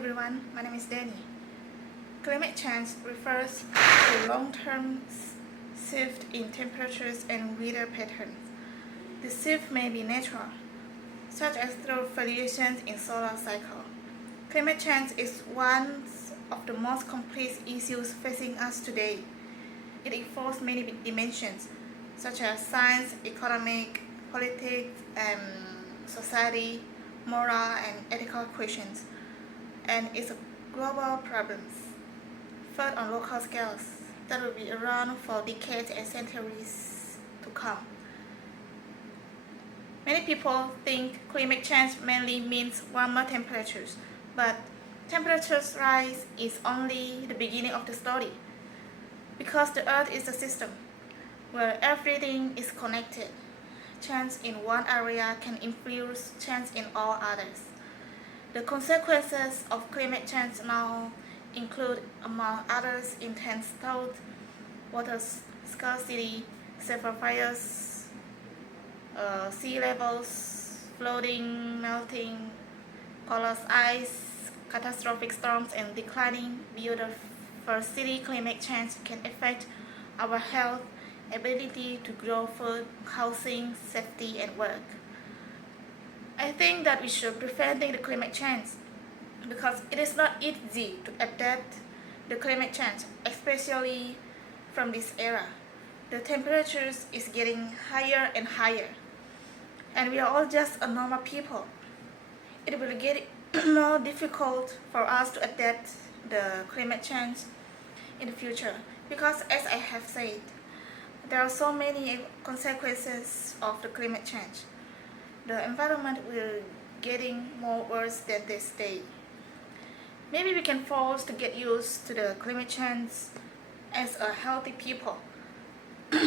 everyone, my name is Deni. Climate change refers to long-term shift in temperatures and weather patterns. The shift may be natural, such as through variations in solar cycle. Climate change is one of the most complex issues facing us today. It involves many dimensions, such as science, economic, politics, and society, moral, and ethical questions, and it's a global problem, first on local scales, that will be around for decades and centuries to come. Many people think climate change mainly means warmer temperatures, but temperatures rise is only the beginning of the story, because the Earth is a system where everything is connected. Change in one area can influence change in all others. The consequences of climate change now include, among others, intense drought, water scarcity, severe fires, sea levels, flooding, melting, polar ice, catastrophic storms, and declining biodiversity. Climate change can affect our health, ability to grow food, housing, safety, and work. I think that we should prevent the climate change because it is not easy to adapt the climate change, especially from this era. The temperatures is getting higher and higher, and we are all just a normal people. It will get more difficult for us to adapt the climate change in the future because, as I have said, there are so many consequences of the climate change. The environment will getting more worse than this day. Maybe we can force to get used to the climate change as a healthy people.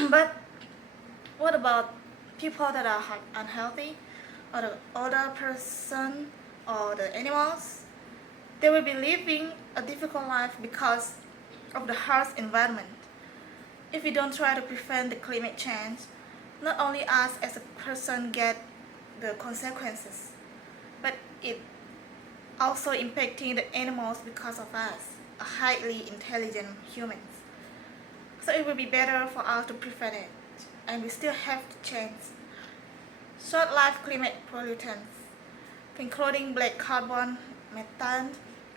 But what about people that are unhealthy, or the older person, or the animals? They will be living a difficult life because of the harsh environment. If we don't try to prevent the climate change, not only us as a person get the consequences, but it also impacting the animals because of us, a highly intelligent humans. So it will be better for us to prevent it, and we still have to change. Short-lived climate pollutants, including black carbon, methane,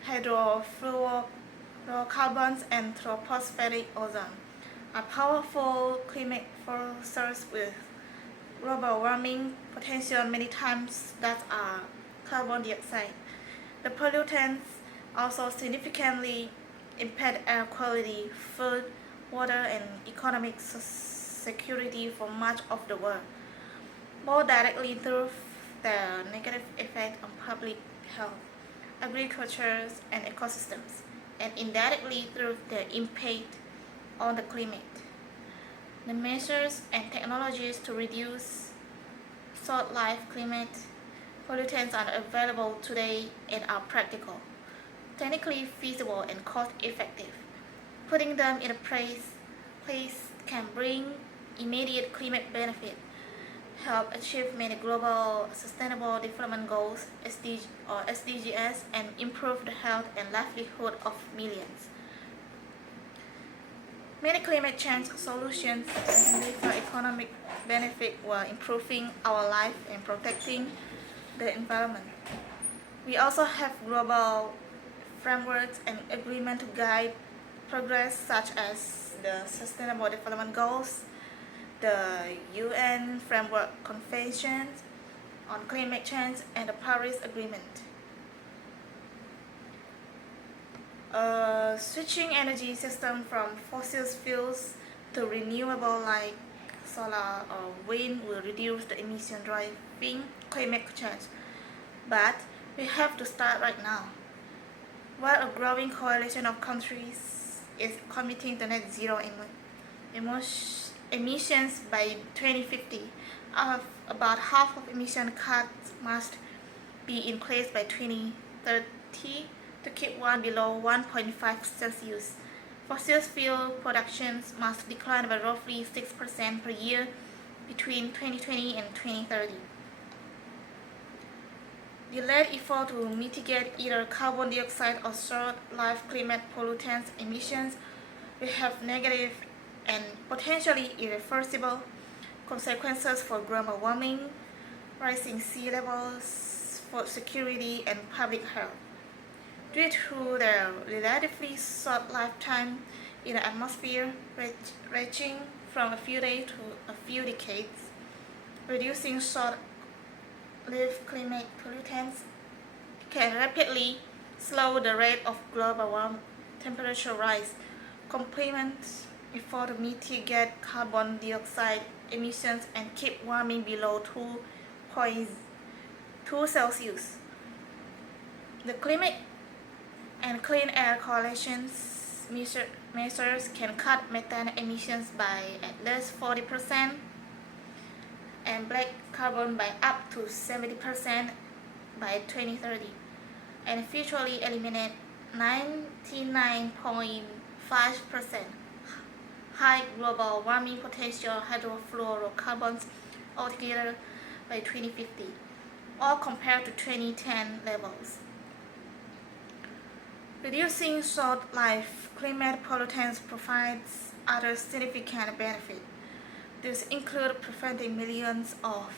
hydrofluorocarbons, and tropospheric ozone, are powerful climate forcers with global warming potential many times that are carbon dioxide. The pollutants also significantly impact air quality, food, water, and economic security for much of the world, both directly through their negative effect on public health, agriculture, and ecosystems, and indirectly through their impact on the climate. The measures and technologies to reduce short-lived climate pollutants are available today and are practical, technically feasible, and cost-effective. Putting them in place can bring immediate climate benefit, help achieve many global sustainable development goals (SDGs), and improve the health and livelihood of millions. Many climate change solutions can deliver economic benefit while improving our life and protecting the environment. We also have global frameworks and agreements to guide progress, such as the Sustainable Development Goals, the UN Framework Convention on Climate Change, and the Paris Agreement. Switching energy system from fossil fuels to renewable like solar or wind will reduce the emission driving climate change. But we have to start right now. While a growing coalition of countries is committing to net zero emissions by 2050, about half of emission cuts must be in place by 2030 to keep one below 1.5 Celsius. Fossil fuel production must decline by roughly 6% per year between 2020 and 2030. delayed effort to mitigate either carbon dioxide or short-lived climate pollutants emissions will have negative and potentially irreversible consequences for global warming, rising sea levels, food security, and public health. Due to their relatively short lifetime in the atmosphere, ranging from a few days to a few decades, reducing short-lived climate pollutants can rapidly slow the rate of global temperature rise, complement effort to mitigate carbon dioxide emissions and keep warming below 2.2 Celsius. The climate and clean air coalition measures can cut methane emissions by at least 40% and black carbon by up to 70% by 2030, and virtually eliminate 99.5% high global warming potential hydrofluorocarbons altogether by 2050, all compared to 2010 levels. Reducing short-lived climate pollutants provides other significant benefits. These include preventing millions of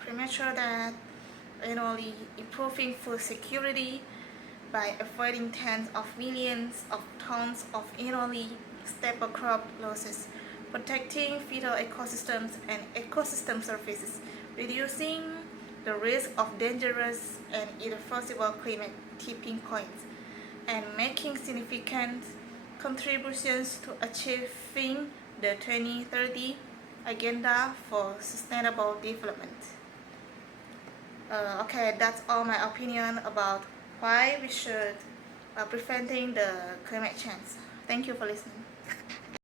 premature deaths, annually improving food security by avoiding tens of millions of tons of annually staple crop losses, protecting vital ecosystems and ecosystem services, reducing the risk of dangerous and irreversible climate tipping points, and making significant contributions to achieving the 2030 Agenda for Sustainable Development. Okay, that's all my opinion about why we should preventing the climate change. Thank you for listening.